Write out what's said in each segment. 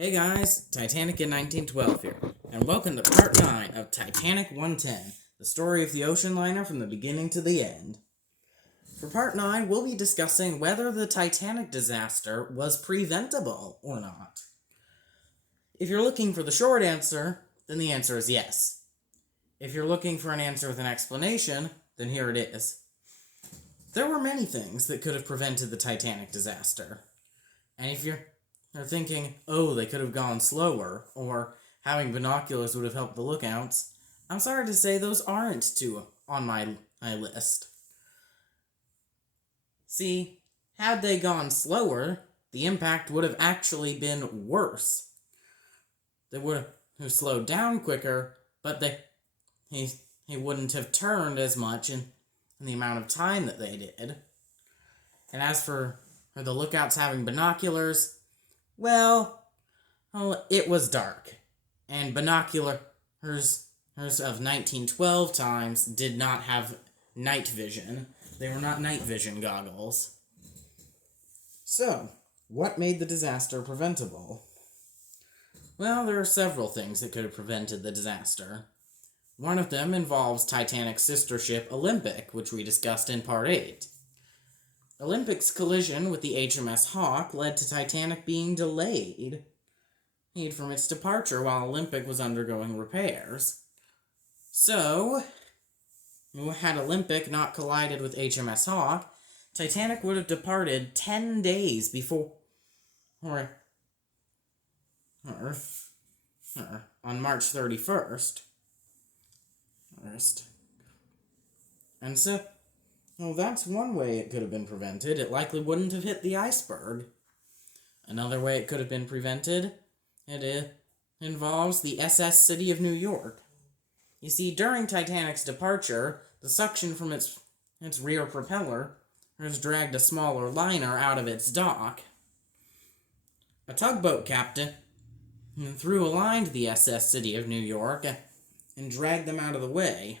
Hey guys, Titanic in 1912 here, and welcome to part 9 of Titanic 110, the story of the ocean liner from the beginning to the end. For part 9, we'll be discussing whether the Titanic disaster was preventable or not. If you're looking for the short answer, then the answer is yes. If you're looking for an answer with an explanation, then here it is. There were many things that could have prevented the Titanic disaster. And if you're thinking, oh, they could have gone slower, or having binoculars would have helped the lookouts, I'm sorry to say those aren't two on my list. See, had they gone slower, the impact would have actually been worse. They would have slowed down quicker, but he wouldn't have turned as much in the amount of time that they did. And as for the lookouts having binoculars, well, it was dark, and binoculars of 1912 times did not have night vision. They were not night vision goggles. So, what made the disaster preventable? Well, there are several things that could have prevented the disaster. One of them involves Titanic's sister ship Olympic, which we discussed in Part 8. Olympic's collision with the HMS Hawk led to Titanic being delayed from its departure while Olympic was undergoing repairs. So, had Olympic not collided with HMS Hawk, Titanic would have departed 10 days before on March 31st. And so, well, that's one way it could have been prevented. It likely wouldn't have hit the iceberg. Another way it could have been prevented, it involves the SS City of New York. You see, during Titanic's departure, the suction from its rear propeller has dragged a smaller liner out of its dock. A tugboat captain threw a line to the SS City of New York and dragged them out of the way.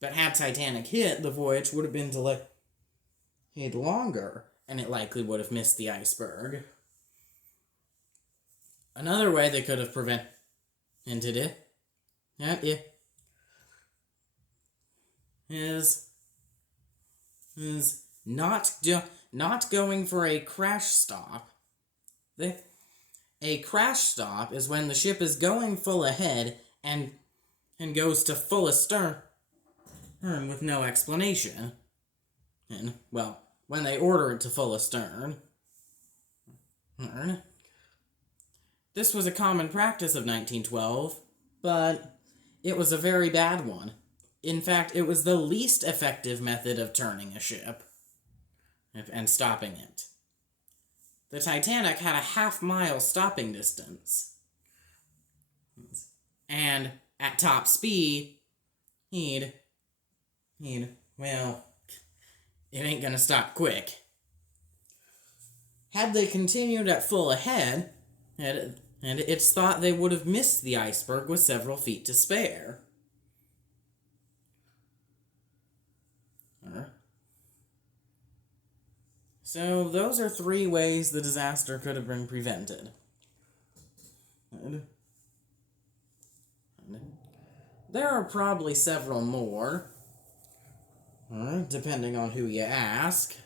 But had Titanic hit, the voyage would have been delayed longer, and it likely would have missed the iceberg. Another way they could have prevented it is not going for a crash stop. A crash stop is when the ship is going full ahead and goes to full astern with no explanation. And, well, when they order it to full astern. This was a common practice of 1912, but it was a very bad one. In fact, it was the least effective method of turning a ship and stopping it. The Titanic had a half-mile stopping distance. And at top speed, well, it ain't gonna stop quick. Had they continued at full ahead, and it's thought they would have missed the iceberg with several feet to spare. So, those are 3 ways the disaster could have been prevented. There are probably several more, depending on who you ask.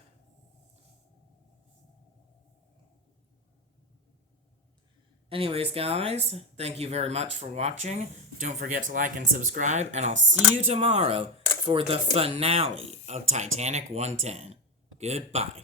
Anyways, guys, thank you very much for watching. Don't forget to like and subscribe, and I'll see you tomorrow for the finale of Titanic 110. Goodbye.